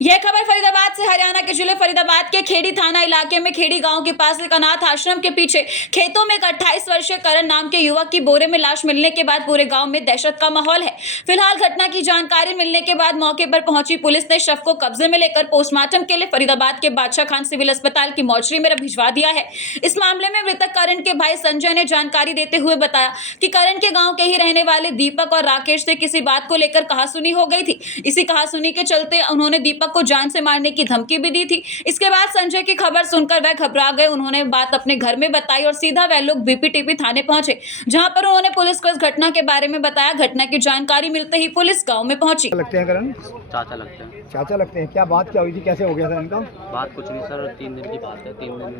यह खबर फरीदाबाद से। हरियाणा के जिले फरीदाबाद के खेड़ी थाना इलाके में खेड़ी गांव के पास एक अनाथ आश्रम के पीछे खेतों में एक 28 वर्षीय करण नाम के युवक की बोरे में लाश मिलने के बाद पूरे गांव में दहशत का माहौल है। फिलहाल घटना की जानकारी मिलने के बाद मौके पर पहुंची पुलिस ने शव को कब्जे में लेकर पोस्टमार्टम के लिए फरीदाबाद के बादशाह खान सिविल अस्पताल की मोर्चरी में भिजवा दिया है। इस मामले में मृतक करण के भाई संजय ने जानकारी देते हुए बताया कि करण के गाँव के ही रहने वाले दीपक और राकेश से किसी बात को लेकर कहासुनी हो गई थी। इसी कहासुनी के चलते उन्होंने दीपक को जान से मारने की धमकी भी दी थी। इसके बाद संजय की खबर सुनकर वह घबरा गए। उन्होंने बात अपने घर में बताई और सीधा वह लोग बीपीटीपी थाने पहुंचे, जहां पर उन्होंने पुलिस को इस घटना के बारे में बताया। घटना की जानकारी मिलते ही पुलिस गांव में पहुंची। लगते हैं करण? चाचा लगते हैं। चाचा लगते हैं। क्या बात क्या हुई थी, कैसे हो गया था इनका? बात कुछ नहीं सर, 3 दिन की बात है। 3 दिन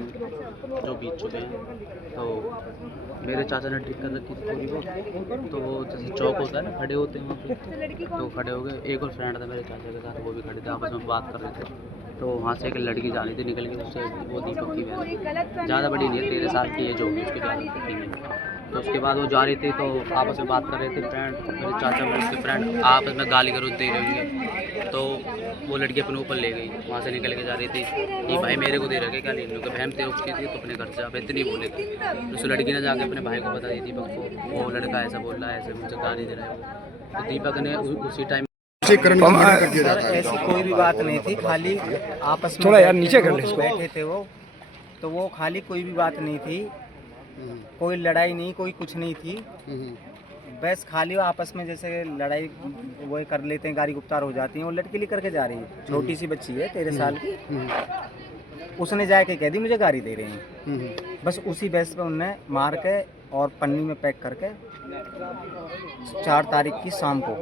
जो बीत चुके हैं, तो मेरे चाचा ने ठीक कर रखी थी थोड़ी बहुत। तो वो जैसे चौक होता है ना, खड़े होते हैं वहाँ पे, तो खड़े हो गए। एक और फ्रेंड था मेरे चाचा के साथ, वो भी खड़े थे, आपस में बात कर रहे थे। तो वहाँ से एक लड़की जा रही थी निकल के, उससे वो दीपक की बहन, ज़्यादा बड़ी नहीं है, 13 साल की एज होगी उसकी, ज़्यादा बड़ी नहीं। तो उसके बाद वो जा रही थी, तो आपस में बात कर रहे थे फ्रेंड, मेरे चाचा और उसके फ्रेंड आपस में गाली गलौज दे रहे होंगे। तो वो लड़की अपने ऊपर ले गई, वहाँ से निकल के जा रही थी। ये भाई मेरे को दे रखे क्या, इन लोग के बहन थे उसकी थी, तो अपने घर से आप इतनी बोले थे। उस लड़की ने जाके अपने भाई को बता दी दीपक को, वो लड़का ऐसा बोल रहा है, ऐसे मुझे गाली दे रहा है। तो दीपक ने उसी टाइम सर ऐसी कोई भी बात नहीं थी, खाली आपस में थोड़ा यार नीचे कर ले इसको। बैठे थे वो, तो वो खाली कोई भी बात नहीं थी, कोई लड़ाई नहीं, कोई कुछ नहीं थी। बस खाली वो आपस में जैसे लड़ाई वो कर लेते हैं, गाड़ी गुप्तार हो जाती है। वो लड़की लेकर के जा रही है, छोटी सी बच्ची है 13 साल की। उसने जाके कह दी मुझे गाड़ी दे रही हैं। बस उसी बहस पे उनने मार के और पन्नी में पैक करके 4 तारीख की शाम को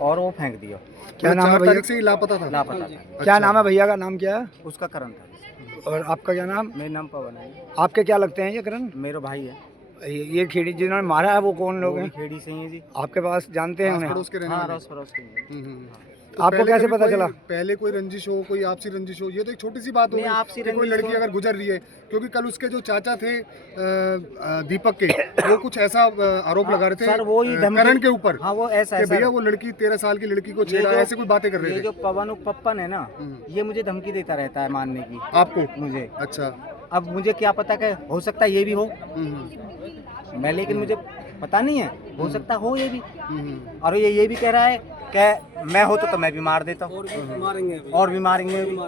और वो फेंक दिया। क्या नाम है भैया? से ही लापता था। लापता था। क्या नाम है भैया का? नाम क्या है? उसका करण था। और आपका क्या नाम? मेरा नाम पवन है। आपके क्या लगते हैं ये करण? मेरा भाई है। ये खेड़ी जिन्होंने मारा है वो कौन लोग हैं? खेड़ी से ही है जी। आपके पास जानते हैं उन्हें? पड़ोस के रहने हाँ, वाले। रोज पड़ोस के हैं। तो आपको पहले कैसे कभी पता कोई- चला? पहले कोई रंजिश हो, कोई आपसी रंजिश हो, ये तो एक छोटी सी बात हो नहीं, गई आपसी कि कोई रंजिश लड़की हो। अगर गुजर रही है, क्योंकि कल उसके जो चाचा थे दीपक के, वो कुछ ऐसा आरोप लगा रहे थे सर वो ही धमकी करण के ऊपर हाँ वो ऐसा कि है भैया सर। वो लड़की 13 साल की लड़की को ये छेड़ा, जो- ऐसे कोई बातें कर रहे ये थे जो पवन पप्पन है ना, ये मुझे धमकी देता रहता है मारने की आपको। मुझे। अच्छा। अब मुझे क्या पता कि हो सकता है ये भी हो, मैं लेकिन मुझे पता नहीं है, हो सकता हो ये भी। और ये भी कह रहा है कि मैं होता तो मैं भी मार देता, और भी मारेंगे।